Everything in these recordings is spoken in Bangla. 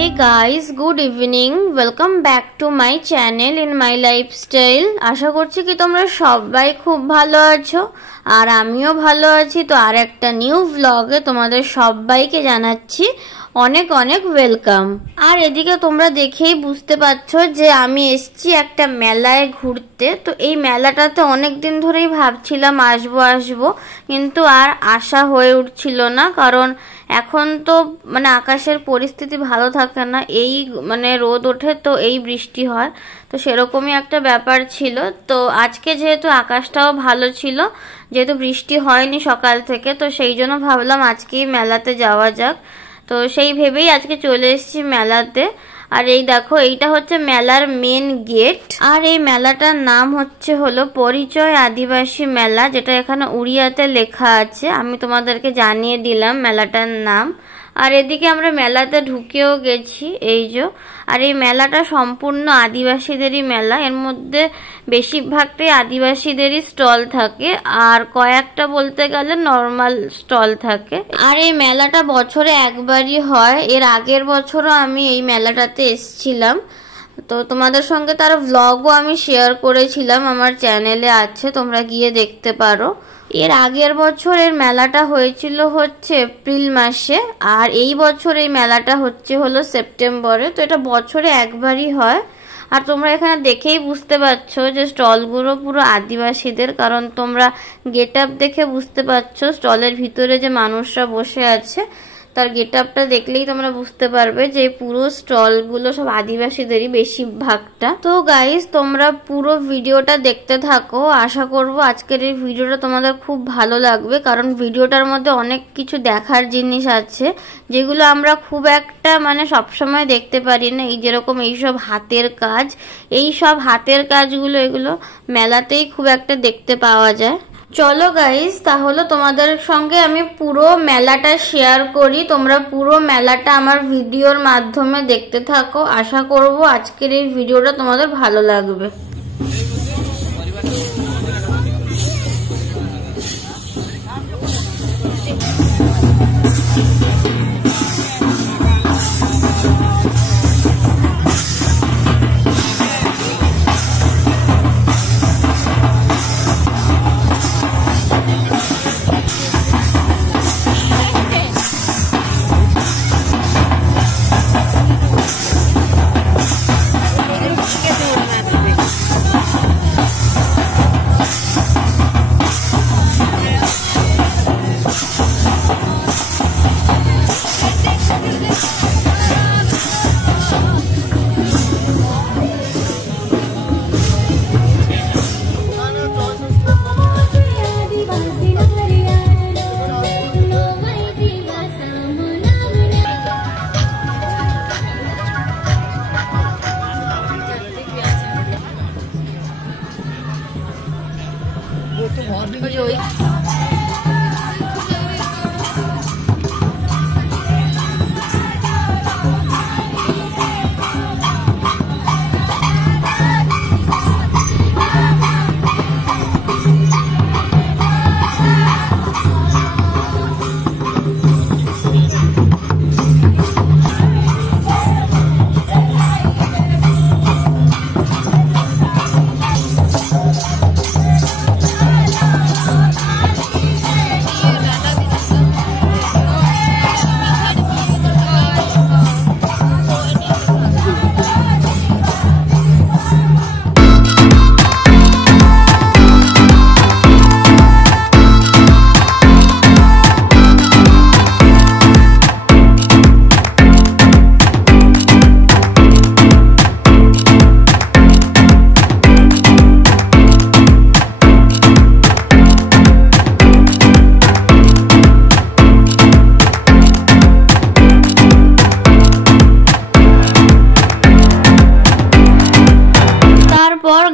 Hey guys, good evening. Welcome back to my channel in my lifestyle. আশা করছি কি তোমরা সবাই খুব ভালো আছো আর আমিও ভালো আছি। তো আর একটা নিউ ভ্লগে তোমাদের সবাইকে জানাচ্ছি অনেক অনেক ওয়েলকাম। আর এদিকে তোমরা দেখেই বুঝতে পারছো যে আমি এসেছি একটা মেলায় ঘুরতে। তো এই মেলাটাতে অনেক দিন ধরেই ভাবছিলাম আসবো কিন্তু আর আসা হয়ে উঠছিল না, কারণ এখন তো মানে আকাশের পরিস্থিতি ভালো থাকে না, এই মানে রোদ ওঠে তো এই বৃষ্টি হয়, তো সেরকমই একটা ব্যাপার ছিল। তো আজকে যেহেতু আকাশটাও ভালো ছিল, যেহেতু বৃষ্টি হয়নি সকাল থেকে, তো সেই জন্য ভাবলাম আজকেই মেলাতে যাওয়া যাক। তো সেই ভেবেই আজকে চলে এসেছি মেলাতে। আর এই দেখো, এইটা হচ্ছে মেলার মেন গেট। আর এই মেলাটার নাম হলো পরিচয় আদিবাসী মেলা, যেটা এখানে উড়িয়াতে লেখা আছে। আমি তোমাদেরকে জানিয়ে দিলাম মেলাটার নাম। আর এদিকে আমরা মেলাতে ঢুকেও গেছি, এই যে। আর এই মেলাটা সম্পূর্ণ আদিবাসীদেরই মেলা, এর মধ্যে বেশিরভাগটাই আদিবাসীদেরই স্টল থাকে, আর কয়েকটা বলতে গেলে নর্মাল স্টল থাকে। আর এই মেলাটা বছরে একবারই হয়। এর আগের বছরও আমি এই মেলাটাতে এসেছিলাম, তো তোমাদের সঙ্গে তার ভ্লগও আমি শেয়ার করেছিলাম, আমার চ্যানেলে আছে, তোমরা গিয়ে দেখতে পারো। এর আগের বছর এর মেলাটা হয়েছিল এপ্রিল মাসে, আর এই বছর এই মেলাটা হলো সেপ্টেম্বরে। তো এটা বছরে একবারই হয়। আর তোমরা এখানে দেখেই বুঝতে পারছো যে স্টলগুলো পুরো আদিবাসীদের, কারণ তোমরা গেট আপ দেখে বুঝতে পারছো স্টলের ভিতরে যে মানুষরা বসে আছে, তার গেট আপটা দেখলেই তোমরা বুঝতে পারবে যে পুরো স্টলগুলো সব আদিবাসীদেরই বেশিরভাগটা। তো গাইস, তোমরা পুরো ভিডিওটা দেখতে থাকো। আশা করব আজকের এই ভিডিওটা তোমাদের খুব ভালো লাগবে, কারণ ভিডিওটার মধ্যে অনেক কিছু দেখার জিনিস আছে যেগুলো আমরা খুব একটা মানে সবসময় দেখতে পারি না। এই যেরকম এইসব হাতের কাজ, এই সব হাতের কাজগুলো এগুলো মেলাতেই খুব একটা দেখতে পাওয়া যায়। চলো গাইস, তাহলে তোমাদের সঙ্গে আমি পুরো মেলাটা শেয়ার করি। তোমরা পুরো মেলাটা আমার ভিডিওর মাধ্যমে দেখতে থাকো। আশা করব আজকের এই ভিডিওটা তোমাদের ভালো লাগবে।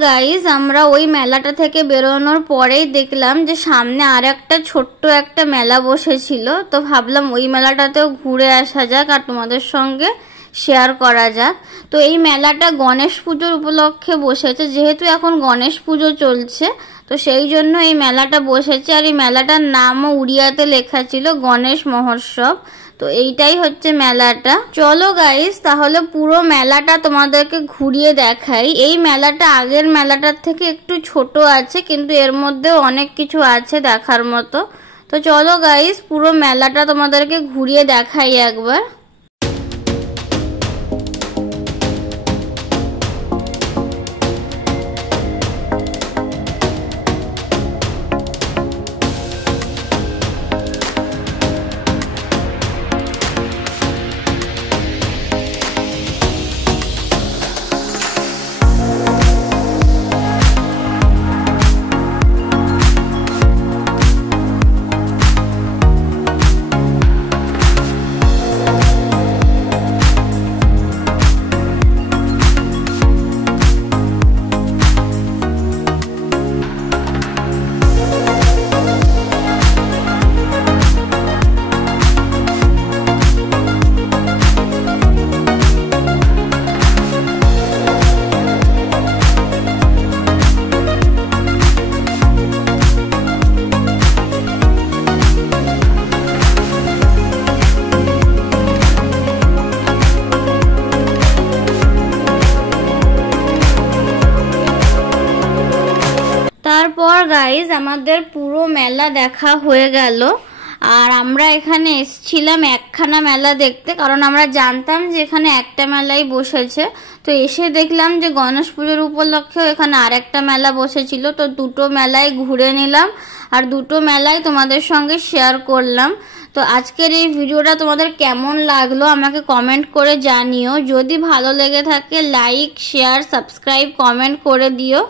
গাইস, আমরা ওই মেলাটা থেকে বেরোনোর পরেই দেখলাম যে সামনে আর একটা ছোট্ট একটা মেলা বসেছিল। তো ভাবলাম ওই মেলাটাতেও ঘুরে আসা যাক আর তোমাদের সঙ্গে শেয়ার করা যাক। তো এই মেলাটা গণেশ পুজোর উপলক্ষে বসেছে, যেহেতু এখন গণেশ পুজো চলছে তো সেই জন্য এই মেলাটা বসেছে। আর এই মেলাটার নামও উড়িয়াতে লেখা ছিল গণেশ মহোৎসব। তো এইটাই হচ্ছে মেলাটা। চলো গাইস তাহলে পুরো মেলাটা তোমাদেরকে ঘুরিয়ে দেখাই। এই মেলাটা আগের মেলাটার থেকে একটু ছোট আছে, কিন্তু এর মধ্যে অনেক কিছু আছে দেখার মতো। তো চলো গাইস পুরো মেলাটা তোমাদেরকে ঘুরিয়ে দেখাই একবার। তারপর গাইজ আমাদের পুরো মেলা দেখা হয়ে গেল। আর আমরা এখানে এসেছিলাম একখানা মেলা দেখতে, কারণ আমরা জানতাম যে এখানে একটা মেলাই বসেছে। তো এসে দেখলাম যে গণেশ পুজোর উপলক্ষেও এখানে আরেকটা মেলা বসেছিল। তো দুটো মেলায় ঘুরে নিলাম আর দুটো মেলায় তোমাদের সঙ্গে শেয়ার করলাম। তো আজকের এই ভিডিওটা তোমাদের কেমন লাগলো আমাকে কমেন্ট করে জানিও। যদি ভালো লেগে থাকে লাইক শেয়ার সাবস্ক্রাইব কমেন্ট করে দিও।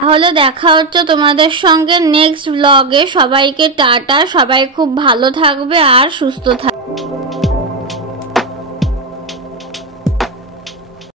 তাহলে দেখা হচ্ছে তোমাদের সঙ্গে নেক্সট ব্লগে। সবাইকে টাটা, সবাই খুব ভালো থাকবে আর সুস্থ থাকবে।